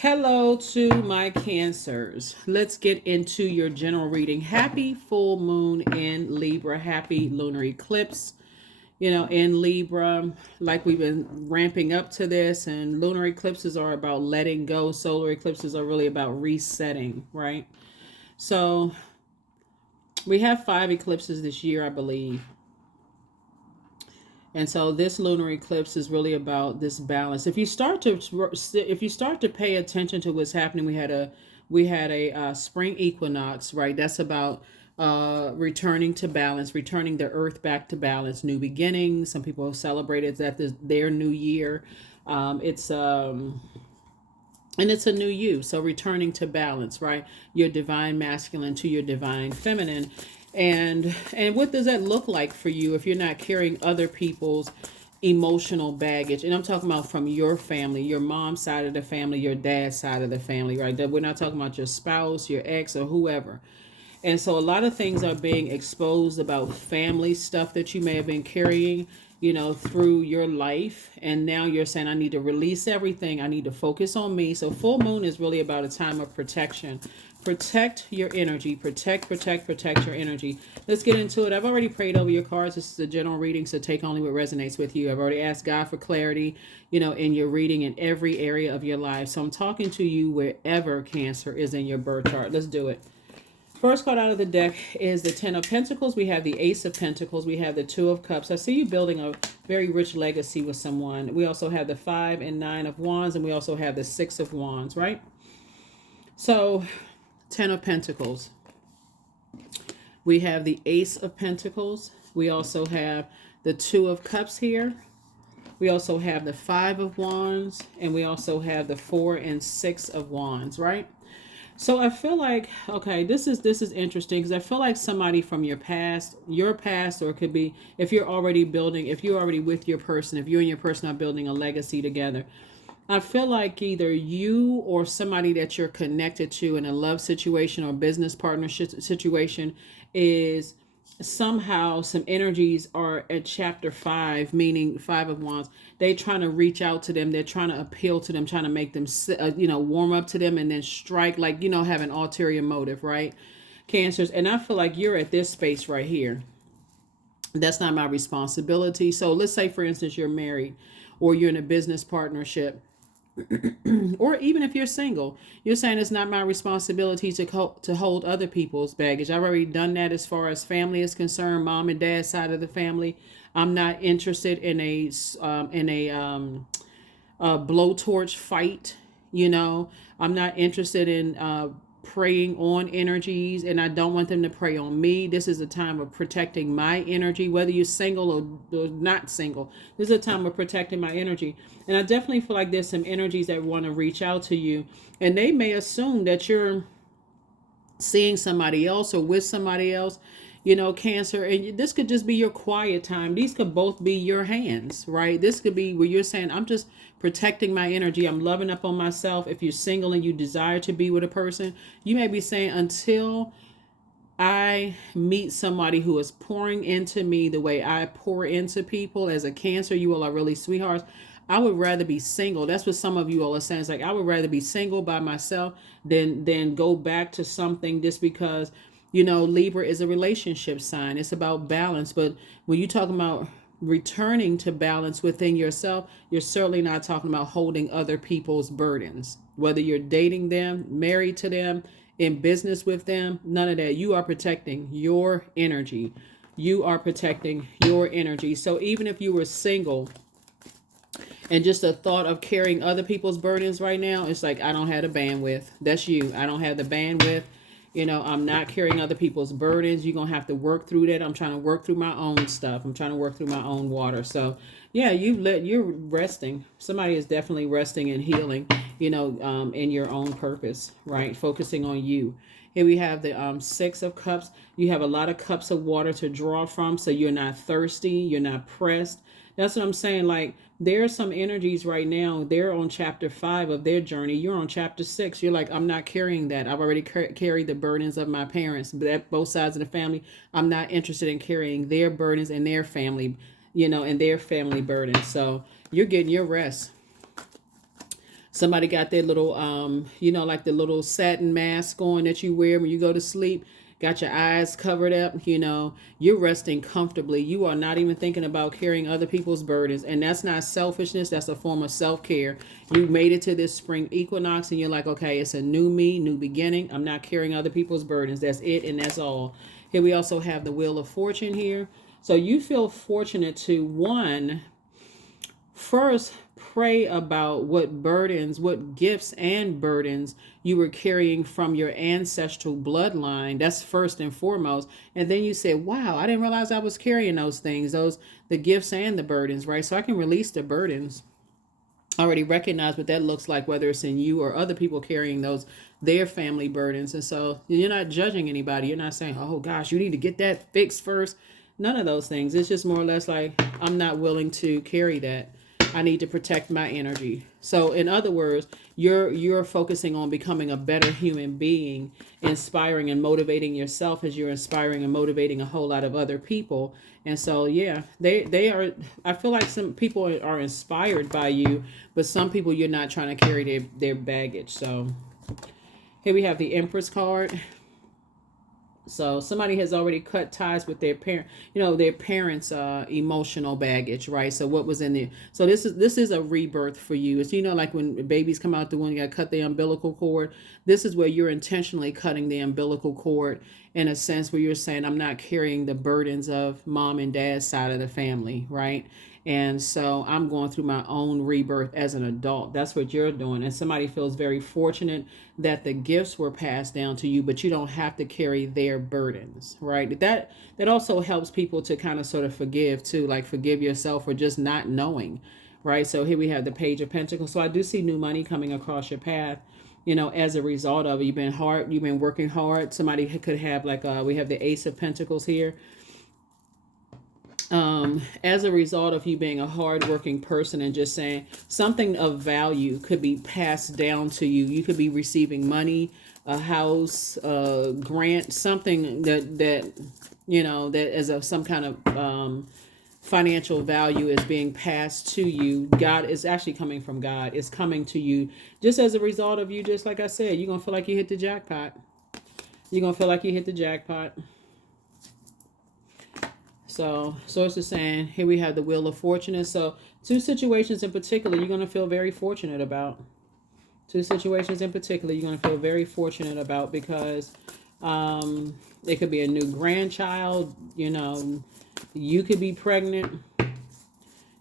Hello to my Cancers. Let's get into your general reading. Happy full moon in Libra. Happy lunar eclipse, in Libra. Like we've been ramping up to this, and lunar eclipses are about letting go. Solar eclipses are really about resetting, right? So we have 5 eclipses this year, I believe. And so this lunar eclipse is really about this balance. If you start to pay attention to what's happening, we had a spring equinox, right? That's about returning to balance, returning the earth back to balance, new beginnings. Some people have celebrated that their new year. It's and it's a new you, so returning to balance, right? Your divine masculine to your divine feminine. And what does that look like for you if you're not carrying other people's emotional baggage? And I'm talking about from your family, your mom's side of the family, your dad's side of the family, right? That we're not talking about your spouse, your ex, or whoever. And so a lot of things are being exposed about family stuff that you may have been carrying, through your life. And now you're saying, I need to release everything. I need to focus on me. So full moon is really about a time of protection. Protect your energy. Protect your energy. Let's get into it. I've already prayed over your cards. This is a general reading, so take only what resonates with you. I've already asked God for clarity, in your reading in every area of your life. So I'm talking to you wherever Cancer is in your birth chart. Let's do it. First card out of the deck is the Ten of Pentacles. We have the Ace of Pentacles. We have the Two of Cups. I see you building a very rich legacy with someone. We also have the 5 and 9 of Wands, and we also have the 6 of Wands, right? So, Ten of Pentacles. We have the Ace of Pentacles. We also have the Two of Cups here. We also have the 5 of Wands, and we also have the 4 and 6 of Wands, right? So I feel like, okay, this is interesting because I feel like somebody from your past, or it could be if you're already with your person, if you and your person are building a legacy together. I feel like either you or somebody that you're connected to in a love situation or business partnership situation is somehow some energies are at chapter 5, meaning 5 of Wands. They trying to reach out to them. They're trying to appeal to them, trying to make them, warm up to them and then strike, like, have an ulterior motive, right? Cancers. And I feel like you're at this space right here. That's not my responsibility. So let's say, for instance, you're married or you're in a business partnership. Or even if you're single, you're saying it's not my responsibility to hold other people's baggage. I've already done that as far as family is concerned, mom and dad side of the family. I'm not interested in a blowtorch fight. I'm not interested in preying on energies, and I don't want them to prey on me. This is a time of protecting my energy, whether you're single or not single. This is a time of protecting my energy. And I definitely feel like there's some energies that want to reach out to you, and they may assume that you're seeing somebody else or with somebody else, Cancer. And this could just be your quiet time. These could both be your hands, right? This could be where you're saying, I'm just protecting my energy. I'm loving up on myself. If you're single and you desire to be with a person, you may be saying, until I meet somebody who is pouring into me the way I pour into people. As a Cancer, you all are really sweethearts. I would rather be single. That's what some of you all are saying. It's like, I would rather be single by myself than go back to something just because, Libra is a relationship sign. It's about balance. But when you talk about returning to balance within yourself, you're certainly not talking about holding other people's burdens. Whether you're dating them, married to them, in business with them, none of that. You are protecting your energy. You are protecting your energy. So even if you were single and just a thought of carrying other people's burdens right now, it's like, I don't have the bandwidth. That's you. I don't have the bandwidth. I'm not carrying other people's burdens. You're going to have to work through that. I'm trying to work through my own stuff. I'm trying to work through my own water. So yeah, you're resting. Somebody is definitely resting and healing, in your own purpose, right? Focusing on you. Here we have the 6 of Cups. You have a lot of cups of water to draw from. So you're not thirsty. You're not pressed. That's what I'm saying. Like, there are some energies right now. They're on chapter 5 of their journey. You're on chapter 6. You're like, I'm not carrying that. I've already carried the burdens of my parents, but both sides of the family. I'm not interested in carrying their burdens and their family, and their family burdens. So you're getting your rest. Somebody got their little, like the little satin mask on that you wear when you go to sleep. Got your eyes covered up, you're resting comfortably. You are not even thinking about carrying other people's burdens. And that's not selfishness. That's a form of self-care. You made it to this spring equinox and you're like, okay, it's a new me, new beginning. I'm not carrying other people's burdens. That's it. And that's all. Here we also have the Wheel of Fortune here. So you feel fortunate to, one, first pray about what burdens, what gifts and burdens you were carrying from your ancestral bloodline. That's first and foremost. And then you say, wow, I didn't realize I was carrying those things, the gifts and the burdens, right? So I can release the burdens. I already recognize what that looks like, whether it's in you or other people carrying their family burdens. And so you're not judging anybody. You're not saying, oh gosh, you need to get that fixed first. None of those things. It's just more or less like, I'm not willing to carry that. I need to protect my energy. So in other words, you're focusing on becoming a better human being, inspiring and motivating yourself as you're inspiring and motivating a whole lot of other people. And so yeah, they are, I feel like some people are inspired by you, but some people you're not trying to carry their baggage. So here we have the Empress card. So somebody has already cut ties with their their parents' emotional baggage, right? So what was in there? So this is a rebirth for you. It's like when babies come out the womb, you got to cut the umbilical cord. This is where you're intentionally cutting the umbilical cord in a sense where you're saying, I'm not carrying the burdens of mom and dad's side of the family, right? And so I'm going through my own rebirth as an adult. That's what you're doing. And somebody feels very fortunate that the gifts were passed down to you, but you don't have to carry their burdens, right? That also helps people to kind of sort of forgive too, like forgive yourself for just not knowing, right? So here we have the Page of Pentacles. So I do see new money coming across your path. As a result of it, you've been working hard. Somebody could have we have the Ace of Pentacles here. As a result of you being a hardworking person and just saying something of value could be passed down to you. You could be receiving money, a house, a grant, something that is of some kind of financial value is being passed to you. God is actually coming from God. It's coming to you just as a result of you. Just like I said, you're going to feel like you hit the jackpot. You're going to feel like you hit the jackpot. So Source is saying, here we have the Wheel of Fortune. And so two situations in particular, you're going to feel very fortunate about. Two situations in particular, you're going to feel very fortunate about because it could be a new grandchild. You could be pregnant.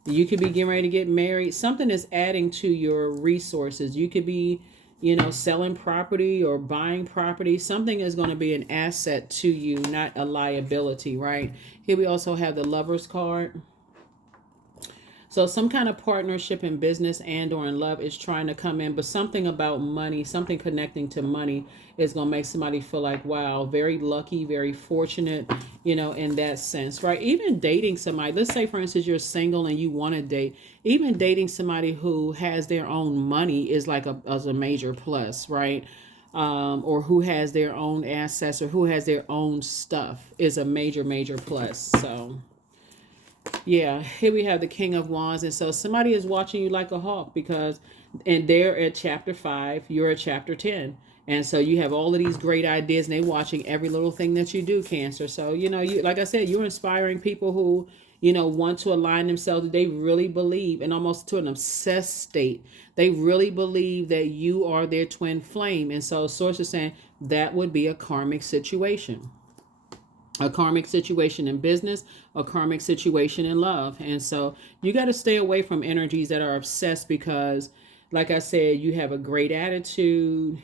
You could be getting ready to get married. Something is adding to your resources. You could be selling property or buying property. Something is going to be an asset to you, not a liability, right? Here we also have the Lover's card. So some kind of partnership in business and or in love is trying to come in, but something about money, something connecting to money is going to make somebody feel like, wow, very lucky, very fortunate, in that sense, right? Even dating somebody, let's say for instance, you're single and you want to date, even dating somebody who has their own money is like a major plus, right? Or who has their own assets or who has their own stuff is a major, major plus. So yeah, here we have the King of Wands. And so somebody is watching you like a hawk and they're at chapter 5, you're at chapter 10. And so you have all of these great ideas and they're watching every little thing that you do, Cancer. So, you like I said, you're inspiring people who, want to align themselves. They really believe, and almost to an obsessed state, they really believe that you are their twin flame. And so Source is saying that would be a karmic situation. A karmic situation in business, a karmic situation in love. And so you got to stay away from energies that are obsessed because, like I said, you have a great attitude.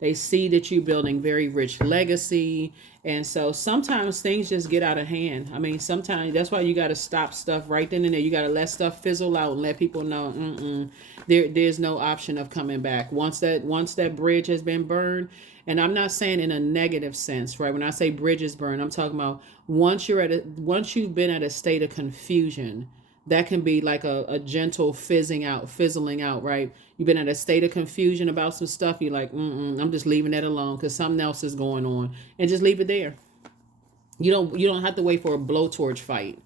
They see that you're building very rich legacy. And so sometimes things just get out of hand. I mean, sometimes that's why you got to stop stuff right then and there. You got to let stuff fizzle out and let people know there's no option of coming back. Once that bridge has been burned, and I'm not saying in a negative sense, right? When I say bridges burn, I'm talking about once you've been at a state of confusion, that can be like a gentle fizzling out, right? You've been at a state of confusion about some stuff. You're like, I'm just leaving that alone because something else is going on, and just leave it there. You don't have to wait for a blowtorch fight.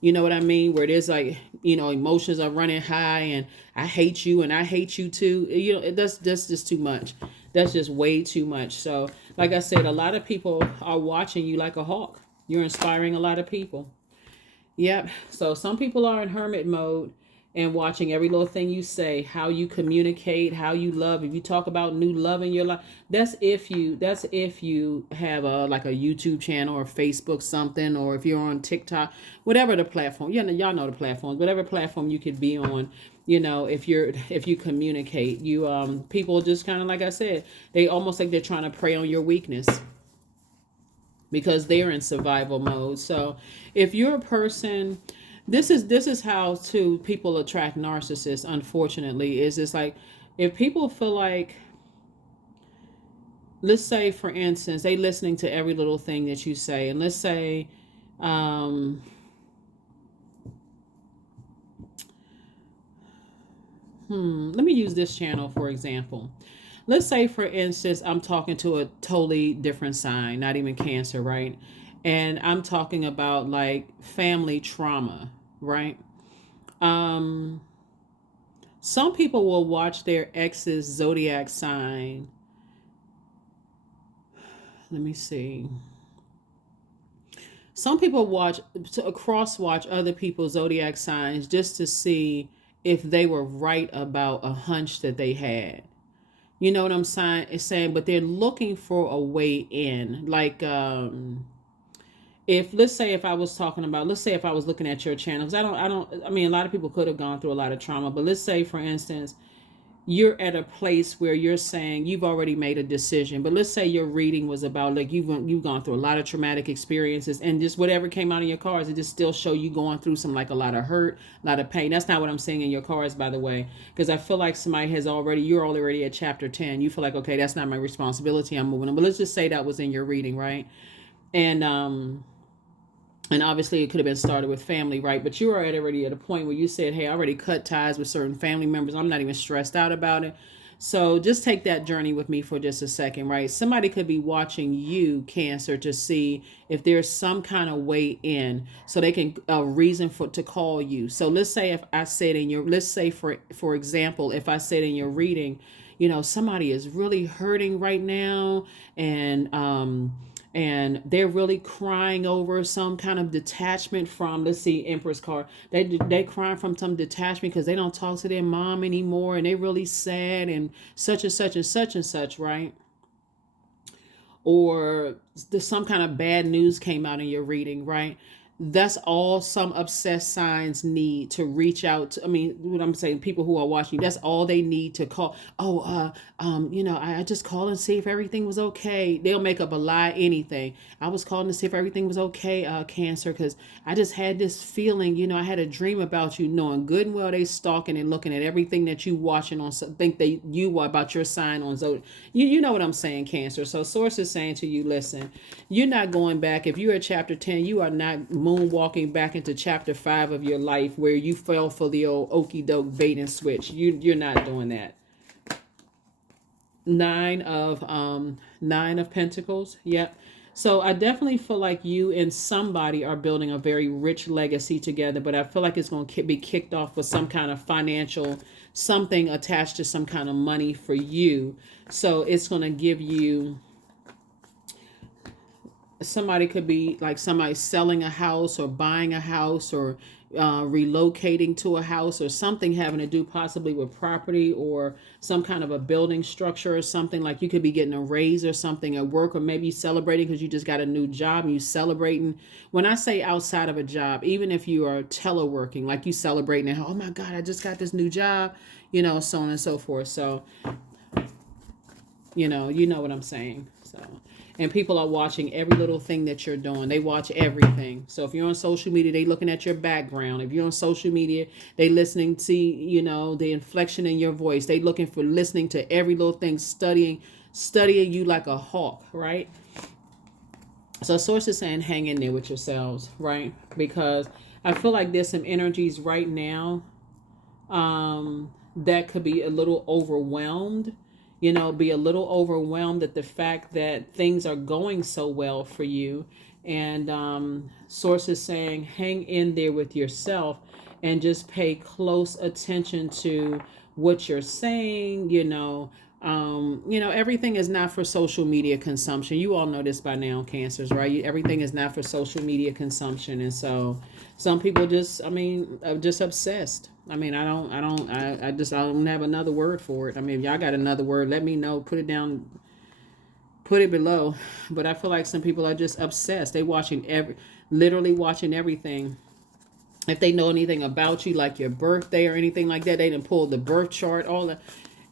You know what I mean? Where there's like, emotions are running high, and I hate you and I hate you too. That's just too much. That's just way too much. So, like I said, a lot of people are watching you like a hawk. You're inspiring a lot of people. Yep. So some people are in hermit mode and watching every little thing you say, how you communicate, how you love. If you talk about new love in your life, that's if you have a like a YouTube channel or Facebook something, or if you're on TikTok, whatever the platform. Y'all know the platforms, whatever platform you could be on. If you communicate, people just kind of, like I said, they almost like they're trying to prey on your weakness because they're in survival mode. So if you're a person, this is how to people attract narcissists, unfortunately, is it's like if people feel like, let's say for instance, they listening to every little thing that you say, and let's say um let me use this channel for example. Let's say for instance I'm talking to a totally different sign, not even Cancer, right? And I'm talking about like family trauma, right? um some people will watch their ex's zodiac sign. Let me see. Some people watch to cross watch other people's zodiac signs just to see if they were right about a hunch that they had. You know what I'm saying? It's saying, but they're looking for a way in. Like, if let's say if I was talking about, let's say if I was looking at your channels, I mean, a lot of people could have gone through a lot of trauma, but let's say, for instance, you're at a place where you're saying you've already made a decision, but let's say your reading was about like you've gone through a lot of traumatic experiences, and just whatever came out in your cards, it just still show you going through some like a lot of hurt, a lot of pain. That's not what I'm saying in your cards, by the way, because I feel like somebody you're already at chapter 10. You feel like, okay, that's not my responsibility, I'm moving on. But let's just say that was in your reading, right? And obviously it could have been started with family, right? But you were already at a point where you said, hey, I already cut ties with certain family members, I'm not even stressed out about it. So just take that journey with me for just a second, right? Somebody could be watching you, Cancer, to see if there's some kind of way in, so they can a reason for to call you. So let's say if I said in your, let's say for example, if I said in your reading, somebody is really hurting right now, and they're really crying over some kind of detachment from, let's see, Empress card, they crying from some detachment because they don't talk to their mom anymore, and they really sad, and such and such and such and such, right? Or some kind of bad news came out in your reading, right? That's all some obsessed signs need to reach out to, I mean, what I'm saying, people who are watching, that's all they need to call. Oh, I just called and see if everything was okay. They'll make up a lie, anything. I was calling to see if everything was okay, Cancer, because I just had this feeling, I had a dream about you, knowing good and well they stalking and looking at everything that you watching on, think you about your sign on Zodiac. You know what I'm saying, Cancer. So source is saying to you, listen, you're not going back. If you're at chapter 10, you are not moonwalking back into chapter 5 of your life where you fell for the old okey doke bait and switch. You're not doing that. Nine of Pentacles. Yep. So I definitely feel like you and somebody are building a very rich legacy together, but I feel like it's going to be kicked off with some kind of financial, something attached to some kind of money for you. So it's going to give you, somebody could be like somebody selling a house or buying a house, or relocating to a house, or something having to do possibly with property or some kind of a building structure, or something like you could be getting a raise or something at work, or maybe celebrating because you just got a new job and you celebrating. When I say outside of a job, even if you are teleworking, like you celebrating and, oh my God, I just got this new job, so on and so forth. So you know what I'm saying. So, and people are watching every little thing that you're doing. They watch everything. So if you're on social media, they looking at your background. If you're on social media, they listening to, the inflection in your voice. They looking for, listening to every little thing, studying you like a hawk, right? So source is saying hang in there with yourselves, right? Because I feel like there's some energies right now that could be a little overwhelmed, be a little overwhelmed at the fact that things are going so well for you. And sources saying hang in there with yourself and just pay close attention to what you're saying. Everything is not for social media consumption. You all know this by now, Cancers, right? Everything is not for social media consumption. And so some people just, are just obsessed. I don't have another word for it. If y'all got another word, let me know. Put it down, put it below. But I feel like some people are just obsessed. They literally watching everything. If they know anything about you, like your birthday or anything like that, they didn't pull the birth chart, all that.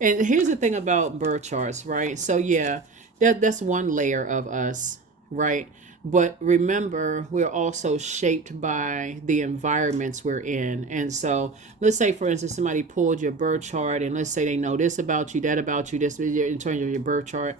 And here's the thing about birth charts, right? So yeah, that's one layer of us, right? But remember, we're also shaped by the environments we're in. And so let's say, for instance, somebody pulled your birth chart, and let's say they know this about you, that about you, this in terms of your birth chart.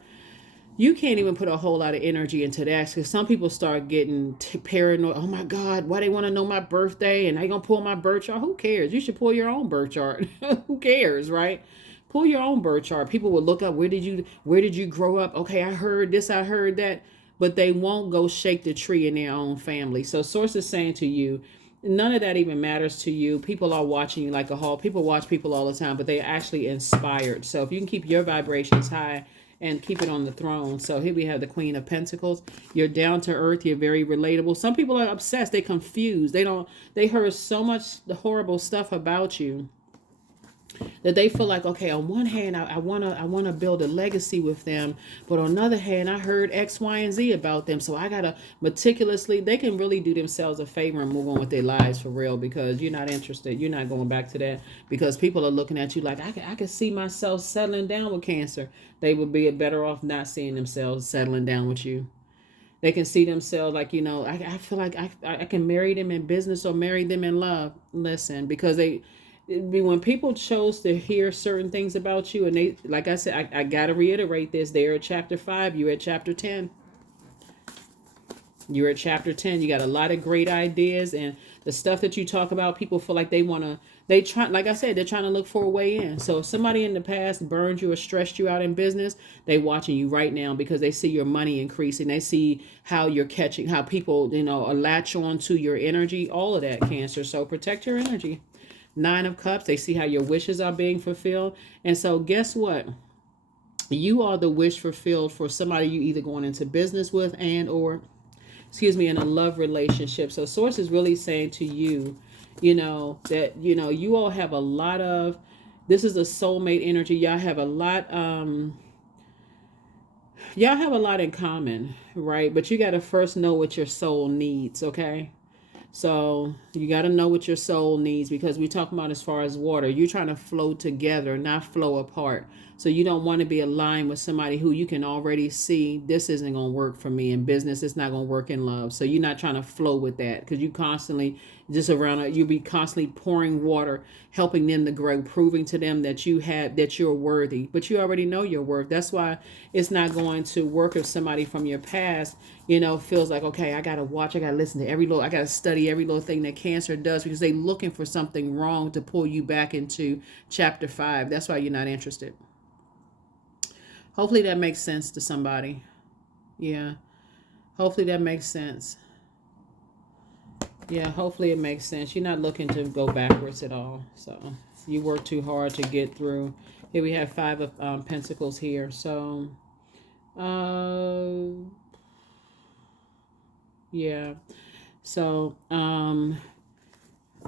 You can't even put a whole lot of energy into that, because some people start getting paranoid. Oh my God, why they want to know my birthday, and they gonna pull my birth chart? Who cares? You should pull your own birth chart. Who cares, right? Pull your own birth chart. People will look up, where did you grow up? Okay, I heard this, I heard that, but they won't go shake the tree in their own family. So source is saying to you, none of that even matters to you. People are watching you like a hawk. People watch people all the time, but they're actually inspired. So if you can keep your vibrations high and keep it on the throne. So here we have the Queen of Pentacles. You're down to earth. You're very relatable. Some people are obsessed. They confused. They heard so much the horrible stuff about you that they feel like, okay, on one hand, I wanna build a legacy with them, but on the other hand, I heard X, Y, and Z about them, so I gotta meticulously. They can really do themselves a favor and move on with their lives for real, because you're not interested. You're not going back to that, because people are looking at you like, I can see myself settling down with Cancer. They would be better off not seeing themselves settling down with you. They can see themselves like, I feel like I can marry them in business or marry them in love. Listen, because when people chose to hear certain things about you, and they, like I said, I got to reiterate this, they're at chapter 5, you're at chapter 10. You're at chapter 10. You got a lot of great ideas, and the stuff that you talk about, people feel like like I said, they're trying to look for a way in. So if somebody in the past burned you or stressed you out in business, they watching you right now, because they see your money increasing. They see how you're catching, how people, latch on to your energy, all of that, Cancer. So protect your energy. 9 of Cups, they see how your wishes are being fulfilled. And so guess what? You are the wish fulfilled for somebody you either going into business with or in a love relationship. So source is really saying to you, that, you all have a lot of, this is a soulmate energy. Y'all have a lot in common, right? But you got to first know what your soul needs, okay? So you got to know what your soul needs, because we talk about as far as water, you're trying to flow together, not flow apart. So you don't want to be aligned with somebody who you can already see, this isn't going to work for me in business. It's not going to work in love. So you're not trying to flow with that, because you constantly just around it. You'll be constantly pouring water, helping them to grow, proving to them that you're worthy, but you already know your worth. That's why it's not going to work if somebody from your past, feels like, okay, I got to listen to I got to study every little thing that Cancer does, because they're looking for something wrong to pull you back into chapter 5. That's why you're not interested. Hopefully that makes sense to somebody. Yeah. Hopefully that makes sense. Yeah, hopefully it makes sense. You're not looking to go backwards at all. So you work too hard to get through. Here we have 5 of Pentacles here. So, yeah. So,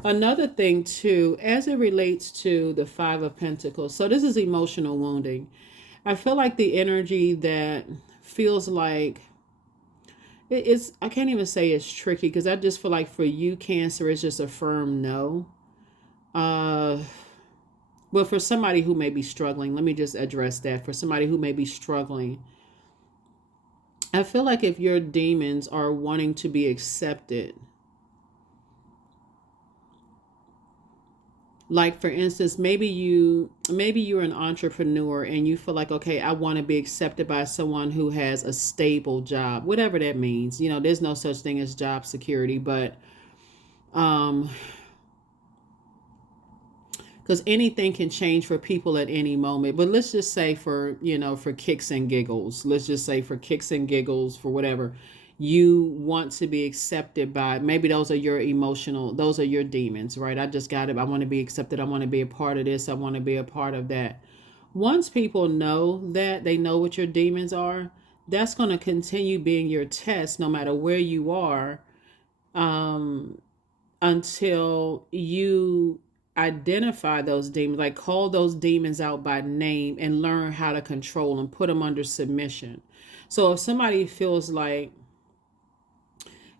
another thing too, as it relates to the 5 of Pentacles. So this is emotional wounding. I feel like the energy that feels like it's, I can't even say it's tricky, because I just feel like for you, Cancer, it's just a firm no. But for somebody who may be struggling, let me just address that. For somebody who may be struggling, I feel like if your demons are wanting to be accepted, like for instance, maybe you're an entrepreneur and you feel like, okay, I want to be accepted by someone who has a stable job, whatever that means. There's no such thing as job security, but because anything can change for people at any moment. But let's just say for kicks and giggles, for whatever, You want to be accepted by, maybe those are your emotional, those are your demons, right? I just got it. I want to be accepted. I want to be a part of this. I want to be a part of that. Once people know that, they know what your demons are, that's going to continue being your test no matter where you are, um, until you identify those demons, like call those demons out by name and learn how to control them, put them under submission. So if somebody feels like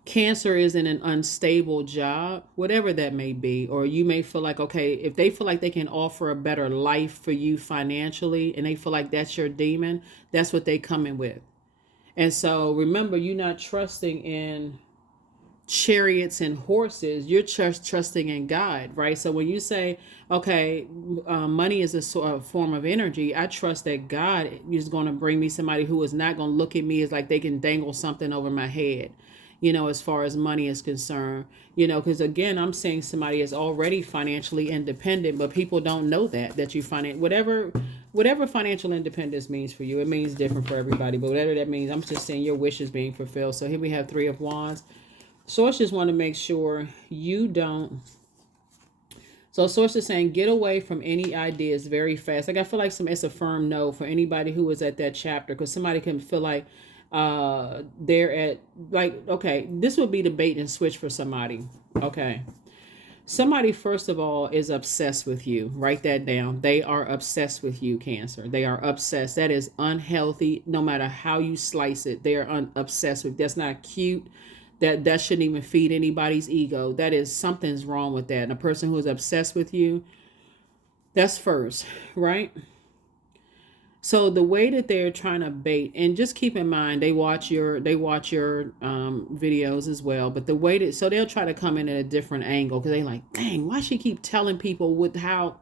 Cancer is in an unstable job, whatever that may be, or you may feel like, okay, if they feel like they can offer a better life for you financially and they feel like that's your demon, that's what they come in with. And so remember, you're not trusting in chariots and horses, you're just trusting in God, right? So when you say, okay, money is a sort of form of energy, I trust that God is going to bring me somebody who is not going to look at me as like they can dangle something over my head, as far as money is concerned, because again, I'm saying somebody is already financially independent, but people don't know that you finance whatever financial independence means for you. It means different for everybody, but whatever that means, I'm just saying your wish is being fulfilled. So here we have Three of Wands. Source just want to make sure you don't. So Source is saying get away from any ideas very fast. Like I feel like it's a firm no for anybody who is at that chapter, because somebody can feel like they're at, like, okay, this would be the bait and switch for somebody. Okay. Somebody, first of all, is obsessed with you. Write that down. They are obsessed with you, Cancer. They are obsessed. That is unhealthy, no matter how you slice it. They are obsessed with. That's not cute. That shouldn't even feed anybody's ego. That is, something's wrong with that. And a person who is obsessed with you, that's first, right? So the way that they're trying to bait, and just keep in mind, they watch your videos as well. But the way that, so they'll try to come in at a different angle, because they like, dang, why she keep telling people with how,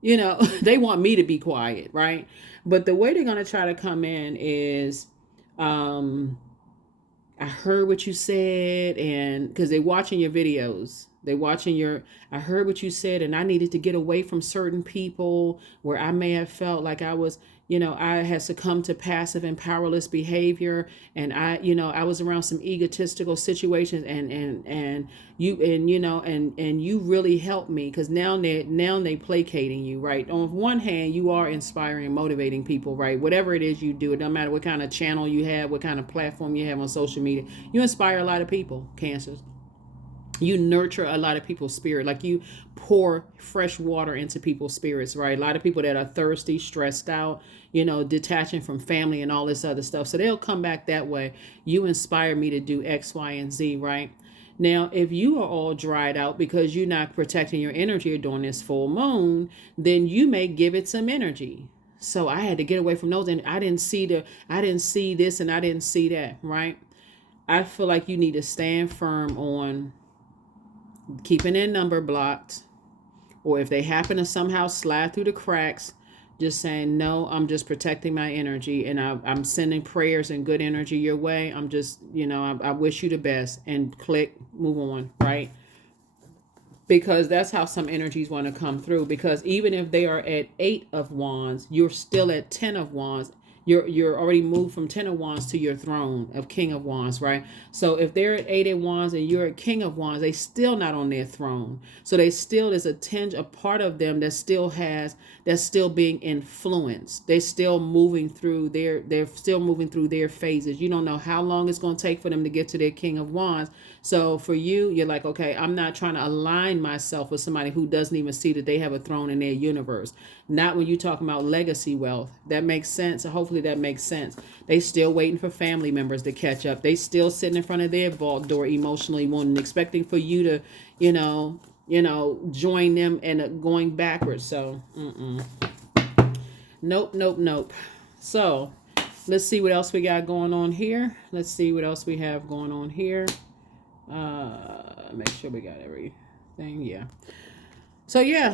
they want me to be quiet, right? But the way they're gonna try to come in is, I heard what you said, and because they're watching your videos, I heard what you said, and I needed to get away from certain people where I may have felt like I was, I had succumbed to passive and powerless behavior, and I was around some egotistical situations, and you really helped me, because now they placating you, right? On one hand, you are inspiring and motivating people, right? Whatever it is you do, it doesn't matter what kind of channel you have, what kind of platform you have on social media, you inspire a lot of people, Cancers. You nurture a lot of people's spirit, like you pour fresh water into people's spirits, right? A lot of people that are thirsty, stressed out, detaching from family and all this other stuff, so they'll come back that way. You inspire me to do X, Y, and Z, right? Now, if you are all dried out because you're not protecting your energy during this full moon, then you may give it some energy. So I had to get away from those, and I didn't see this, and I didn't see that, right? I feel like you need to stand firm on keeping their number blocked, or if they happen to somehow slide through the cracks, just saying, no, I'm just protecting my energy, and I'm sending prayers and good energy your way. I'm just, I wish you the best, and click, move on, right? Because that's how some energies want to come through, because even if they are at 8 of Wands, you're still at 10 of Wands. You're already moved from 10 of Wands to your throne of King of Wands, right? So if they're at 8 of Wands and you're at King of Wands, they still not on their throne. So they still, there's a part of them that's still being influenced. They're still moving through their phases. You don't know how long it's going to take for them to get to their King of Wands. So for you, you're like, okay, I'm not trying to align myself with somebody who doesn't even see that they have a throne in their universe. Not when you're talking about legacy wealth. That makes sense. Hopefully that makes sense. They still waiting for family members to catch up. They still sitting in front of their vault door emotionally wanting, expecting for you to, join them and going backwards. So, nope. So let's see what else we got going on here. Let's see what else we have going on here. Make sure we got everything. Yeah.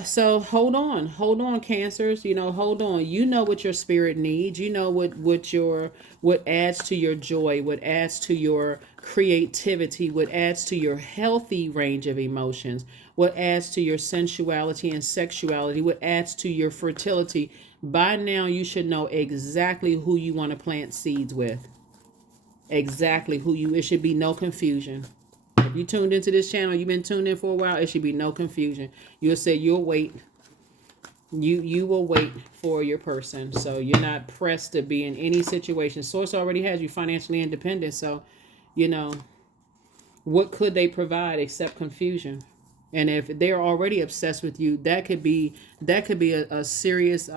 So hold on, Cancers. Hold on. You know what your spirit needs. You know what adds to your joy, what adds to your creativity, what adds to your healthy range of emotions, what adds to your sensuality and sexuality, what adds to your fertility. By now, you should know exactly who you want to plant seeds with. exactly who you. It should be no confusion. If you tuned into this channel, you've been tuned in for a while, it should be no confusion. You'll say you'll wait. You will wait for your person. So you're not pressed to be in any situation. Source already has you financially independent. So, you know, what could they provide except confusion? And if they're already obsessed with you, that could be a serious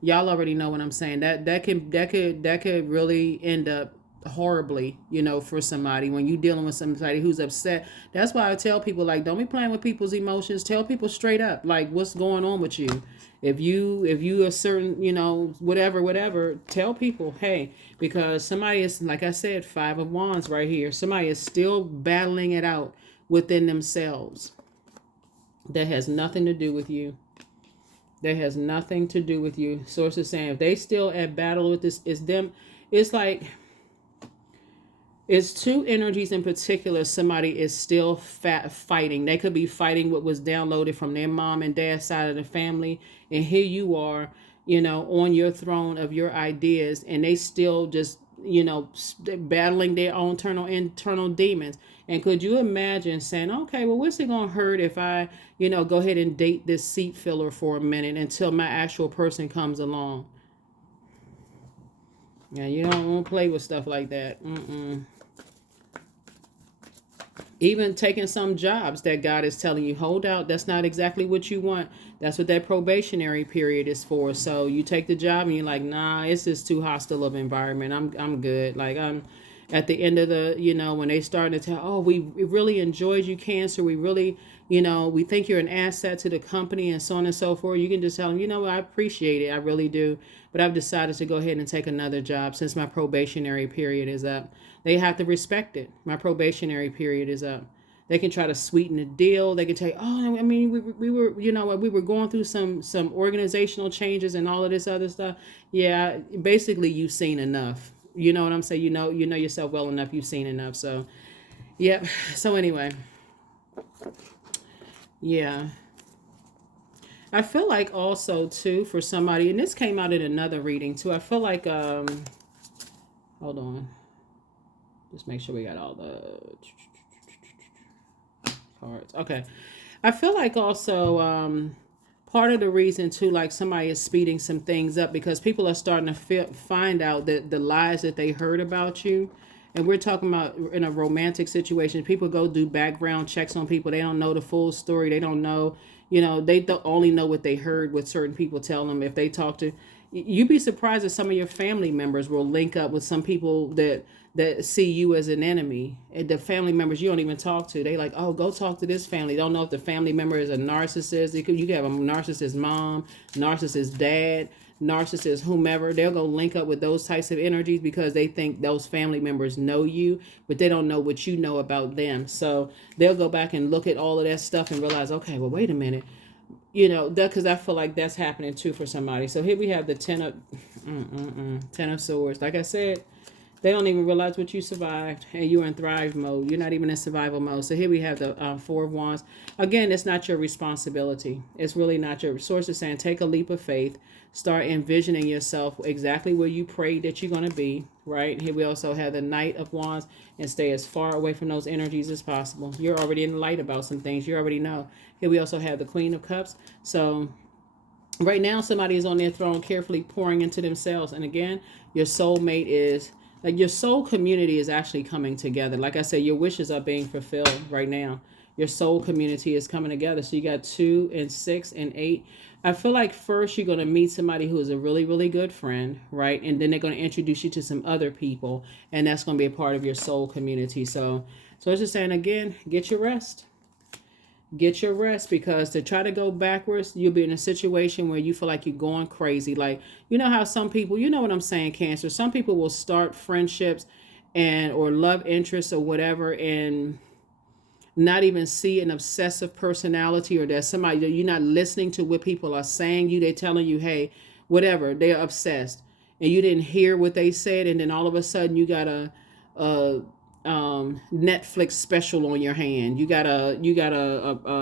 y'all already know what I'm saying. That could really end up horribly, for somebody when you dealing with somebody who's upset. That's why I tell people, like, don't be playing with people's emotions. Tell people straight up, like, what's going on with you. If you a certain, whatever, tell people, hey, because somebody is, like I said, 5 of Wands right here. Somebody is still battling it out within themselves. That has nothing to do with you. That has nothing to do with you. Source is saying if they still at battle with this, it's them. It's like it's two energies in particular. Somebody is still fighting. They could be fighting what was downloaded from their mom and dad side of the family, and here you are, on your throne of your ideas, and they still just battling their own internal demons. And could you imagine saying, okay, well, what's it gonna hurt if I go ahead and date this seat filler for a minute until my actual person comes along? Yeah, you don't want to play with stuff like that. Even taking some jobs that God is telling you, hold out, that's not exactly what you want. That's what that probationary period is for. So you take the job and you're like, nah, it's just too hostile of environment. I'm good. Like, I'm at the end of the, when they start to tell, oh, we really enjoyed you, Cancer. We really, we think you're an asset to the company and so on and so forth. You can just tell them, I appreciate it. I really do. But I've decided to go ahead and take another job since my probationary period is up. They have to respect it. My probationary period is up. They can try to sweeten the deal. They can tell you, oh, I mean, we were, we were going through some organizational changes and all of this other stuff. Yeah, basically, you've seen enough. You know what I'm saying? You know yourself well enough. You've seen enough. So, yep. So anyway, yeah. I feel like also too for somebody, and this came out in another reading too. I feel like hold on. Just make sure we got all the cards. Okay. I feel like also part of the reason too, like somebody is speeding some things up because people are starting to find out that the lies that they heard about you. And we're talking about in a romantic situation. People go do background checks on people. They don't know the full story. They don't know, they only know what they heard, what certain people tell them. If they talk to, you'd be surprised that some of your family members will link up with some people that see you as an enemy. And the family members you don't even talk to, they like, oh, go talk to this family. Don't know if the family member is a narcissist. You could have a narcissist mom, narcissist dad, narcissist whomever. They'll go link up with those types of energies because they think those family members know you, but they don't know what you know about them. So they'll go back and look at all of that stuff and realize, okay, well, wait a minute, that because I feel like that's happening too for somebody. So here we have the 10 of Swords. Like I said, they don't even realize what you survived, and you're in thrive mode. You're not even in survival mode. So here we have the 4 of Wands. Again, it's not your responsibility. It's really not your Source is saying take a leap of faith. Start envisioning yourself exactly where you prayed that you're going to be, right? Here we also have the Knight of Wands, and stay as far away from those energies as possible. You're already in the light about some things. You already know. Here we also have the Queen of Cups. So right now, somebody is on their throne carefully pouring into themselves. And again, your soulmate is... like your soul community is actually coming together. Like I said, your wishes are being fulfilled right now. Your soul community is coming together. So you got 2 and 6 and 8. I feel like first you're going to meet somebody who is a really, really good friend, right? And then they're going to introduce you to some other people. And that's going to be a part of your soul community. So it's just saying, again, get your rest. Get your rest, because to try to go backwards, you'll be in a situation where you feel like you're going crazy. Like, how some people, you know what I'm saying, Cancer, some people will start friendships or love interests or whatever, and not even see an obsessive personality, or that somebody that you're not listening to what people are saying. They're telling you, hey, whatever, they're obsessed, and you didn't hear what they said, and then all of a sudden you got a Netflix special on your hand. You got a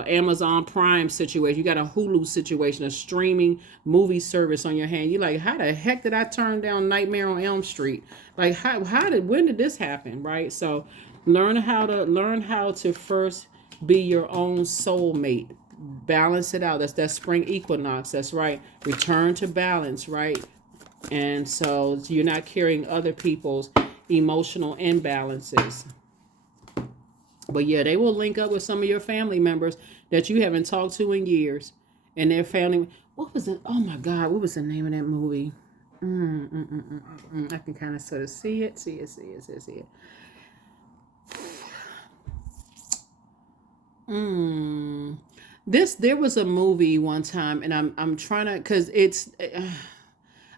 Amazon Prime situation. You got a Hulu situation, a streaming movie service on your hand. You like, how the heck did I turn down Nightmare on Elm Street? Like, when did this happen? Right. So learn how to first be your own soulmate. Balance it out. That's that spring equinox. That's right. Return to balance. Right. And so you're not carrying other people's emotional imbalances. But yeah, they will link up with some of your family members that you haven't talked to in years, and their family. What was it? Oh my God, what was the name of that movie? I can kind of sort of see it. Mm. There was a movie one time, and I'm trying to, because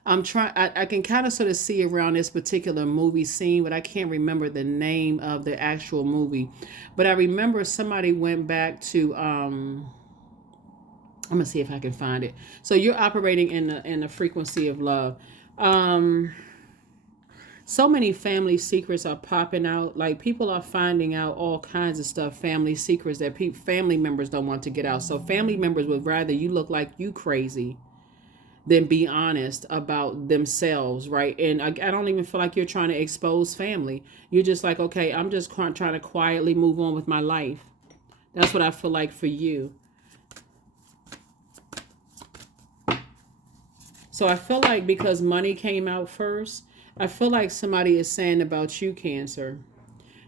I'm trying. I can kind of sort of see around this particular movie scene, but I can't remember the name of the actual movie. But I remember somebody went back to. I'm gonna see if I can find it. So you're operating in the frequency of love. Um, so many family secrets are popping out. Like people are finding out all kinds of stuff, family secrets that family members don't want to get out. So family members would rather you look like you crazy than be honest about themselves, right? And I don't even feel like you're trying to expose family. You're just like, okay, I'm just trying to quietly move on with my life. That's what I feel like for you. So I feel like because money came out first, I feel like somebody is saying about you, Cancer,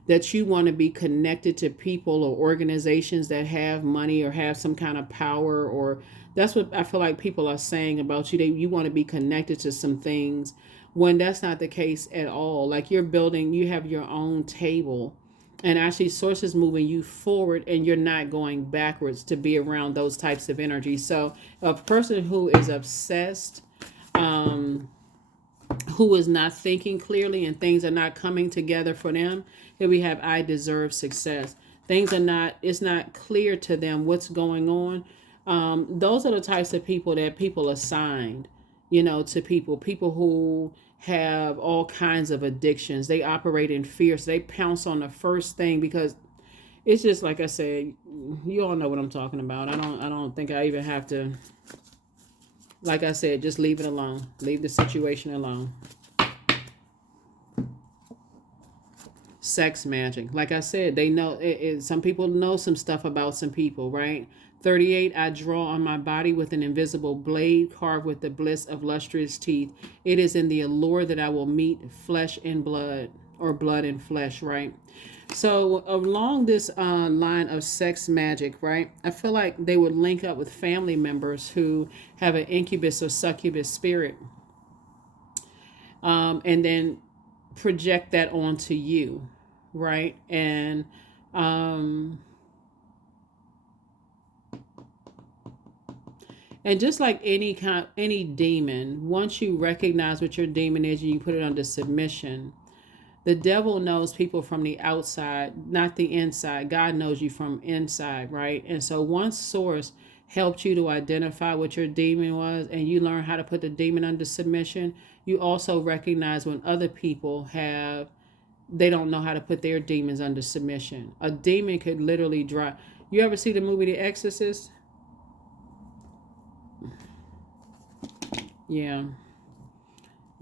that you want to be connected to people or organizations that have money or have some kind of power, or that's what I feel like people are saying about you. You want to be connected to some things when that's not the case at all. Like you have your own table, and actually sources moving you forward, and you're not going backwards to be around those types of energy. So a person who is obsessed, um, who is not thinking clearly, and things are not coming together for them, here we have I deserve success. Things are not, it's not clear to them what's going on. Those are the types of people that people assigned, to people who have all kinds of addictions. They operate in fear, so they pounce on the first thing, because it's just like I said, you all know what I'm talking about. I don't think I even have to, like I said, just leave it alone. Leave the situation alone. Sex magic. Like I said, they know some people know some stuff about some people, right? 38, I draw on my body with an invisible blade carved with the bliss of lustrous teeth. It is in the allure that I will meet flesh and blood, or blood and flesh, right? So along this line of sex magic, right? I feel like they would link up with family members who have an incubus or succubus spirit, and then project that onto you, right? And just like any demon, once you recognize what your demon is and you put it under submission, the devil knows people from the outside, not the inside. God knows you from inside, right? And so once source helped you to identify what your demon was, and you learn how to put the demon under submission, you also recognize when other people they don't know how to put their demons under submission. A demon could literally drive. You ever see the movie The Exorcist? Yeah.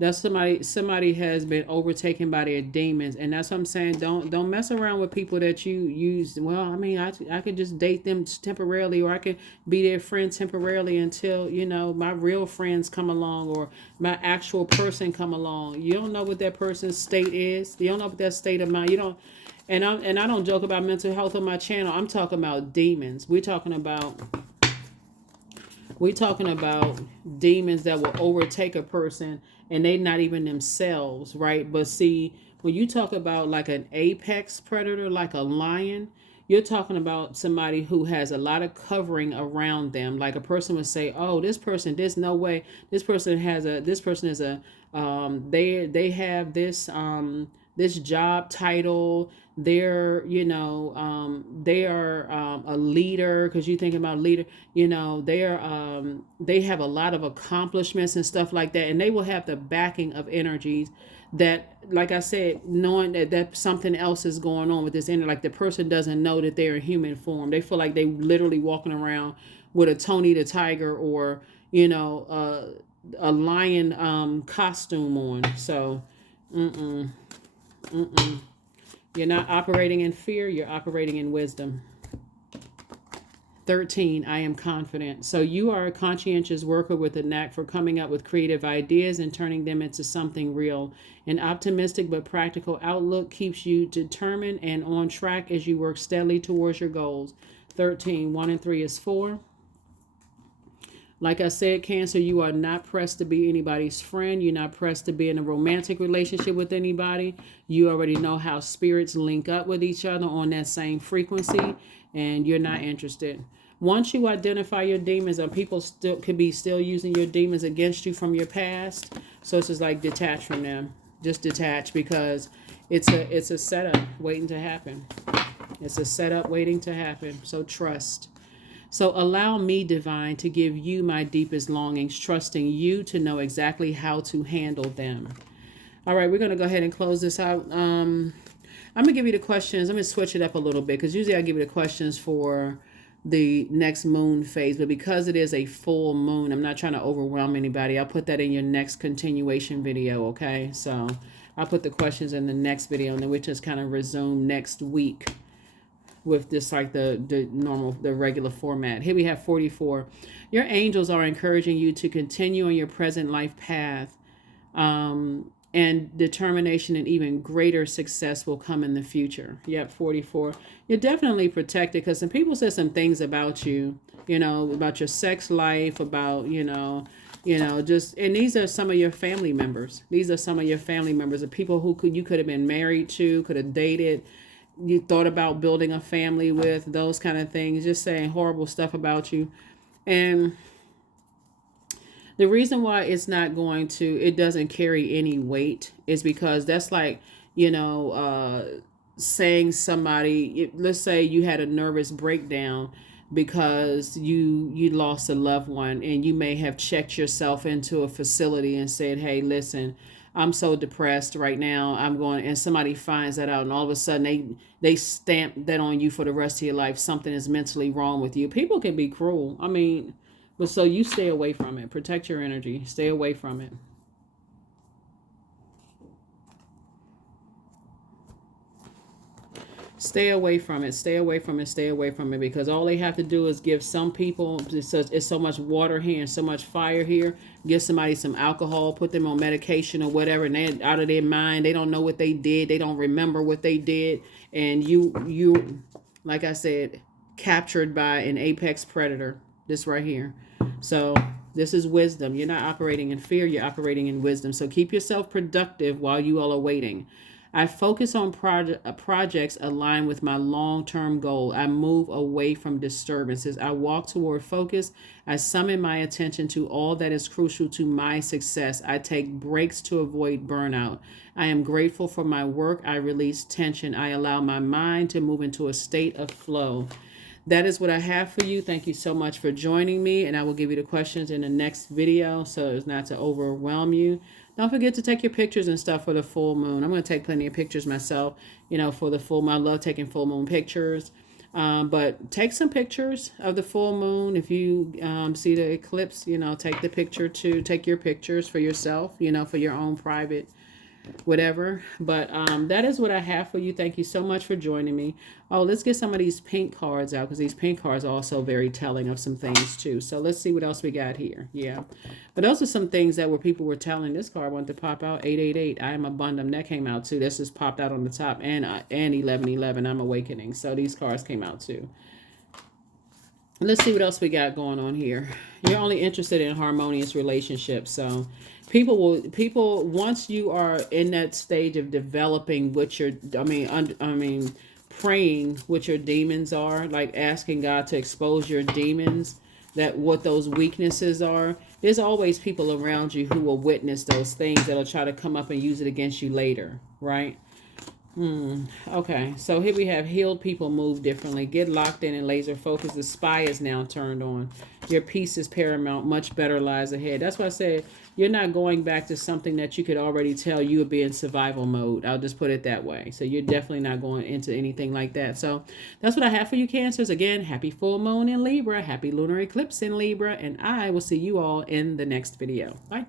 That's somebody has been overtaken by their demons, and that's what I'm saying. Don't mess around with people that you use. Well, I mean, I could just date them temporarily, or I could be their friend temporarily until my real friends come along, or my actual person come along. You don't know what that person's state is. You don't know what that state of mind. You don't. And I don't joke about mental health on my channel. I'm talking about demons. We're talking about demons that will overtake a person, and they not even themselves, right? But see, when you talk about like an apex predator, like a lion, you're talking about somebody who has a lot of covering around them. Like a person would say, "Oh, this person, there's no way. This person is a they have this job title. They're, they are a leader, because you think about leader, they have a lot of accomplishments and stuff like that, and they will have the backing of energies that, like I said, knowing that something else is going on with this energy, like the person doesn't know that they're in human form. They feel like they literally walking around with a Tony the Tiger, or a lion costume on. So you're not operating in fear, you're operating in wisdom. 13, I am confident. So you are a conscientious worker with a knack for coming up with creative ideas and turning them into something real. An optimistic but practical outlook keeps you determined and on track as you work steadily towards your goals. 13, 1 and 3 is 4. Like I said, Cancer, you are not pressed to be anybody's friend. You're not pressed to be in a romantic relationship with anybody. You already know how spirits link up with each other on that same frequency, and you're not interested. Once you identify your demons, people could be still using your demons against you from your past. So it's just like detach from them. Just detach, because it's a setup waiting to happen. It's a setup waiting to happen. So trust. So allow me, divine, to give you my deepest longings, trusting you to know exactly how to handle them. All right, we're going to go ahead and close this out. I'm going to give you the questions. I'm going to switch it up a little bit, because usually I give you the questions for the next moon phase. But because it is a full moon, I'm not trying to overwhelm anybody. I'll put that in your next continuation video, okay? So I'll put the questions in the next video, and then we just kind of resume next week with this, like the regular format. Here we have 44. Your angels are encouraging you to continue on your present life path, and determination and even greater success will come in the future. Yep, 44. You're definitely protected, because some people said some things about you, about your sex life, about, just, and these are some of your family members. These are some of your family members, of people who you could have been married to, could have dated, you thought about building a family with, those kind of things, just saying horrible stuff about you. And the reason why it doesn't carry any weight is because that's like, saying somebody, let's say you had a nervous breakdown because you lost a loved one, and you may have checked yourself into a facility and said, hey, listen, I'm so depressed right now, and somebody finds that out, and all of a sudden they stamp that on you for the rest of your life. Something is mentally wrong with you. People can be cruel. I mean, but so you stay away from it. Protect your energy. Stay away from it. Stay away from it. Stay away from it. Stay away from it. Because all they have to do is give some people, it's so much water here and so much fire here. Give somebody some alcohol, put them on medication or whatever, and they're out of their mind. They don't know what they did. They don't remember what they did. And you, like I said, captured by an apex predator. This right here. So this is wisdom. You're not operating in fear. You're operating in wisdom. So keep yourself productive while you all are waiting. I focus on projects aligned with my long-term goal. I move away from disturbances. I walk toward focus. I summon my attention to all that is crucial to my success. I take breaks to avoid burnout. I am grateful for my work. I release tension. I allow my mind to move into a state of flow. That is what I have for you. Thank you so much for joining me, and I will give you the questions in the next video so as not to overwhelm you. Don't forget to take your pictures and stuff for the full moon. I'm going to take plenty of pictures myself, for the full moon. I love taking full moon pictures. But take some pictures of the full moon. If you see the eclipse, take the picture too. Take your pictures for yourself, for your own private whatever. But that is what I have for you. Thank you so much for joining me. Oh, let's get some of these pink cards out, because these pink cards are also very telling of some things too. So let's see what else we got here. Yeah, but those are some things that people were telling. This card wanted to pop out. 888, I am abundant. That came out too. This is popped out on the top. And 1111, I'm awakening. So these cards came out too. Let's see what else we got going on here. You're only interested in harmonious relationships. So people once you are in that stage of developing what your praying what your demons are, like asking God to expose your demons, that what those weaknesses are, there's always people around you who will witness those things that'll try to come up and use it against you later, right? Okay, so here we have healed people move differently. Get locked in and laser focus. The spy is now turned on. Your peace is paramount. Much better lies ahead. That's why I said you're not going back to something that you could already tell you would be in survival mode. I'll just put it that way. So you're definitely not going into anything like that. So that's what I have for you, Cancers. Again, happy full moon in Libra. Happy lunar eclipse in Libra. And I will see you all in the next video. Bye.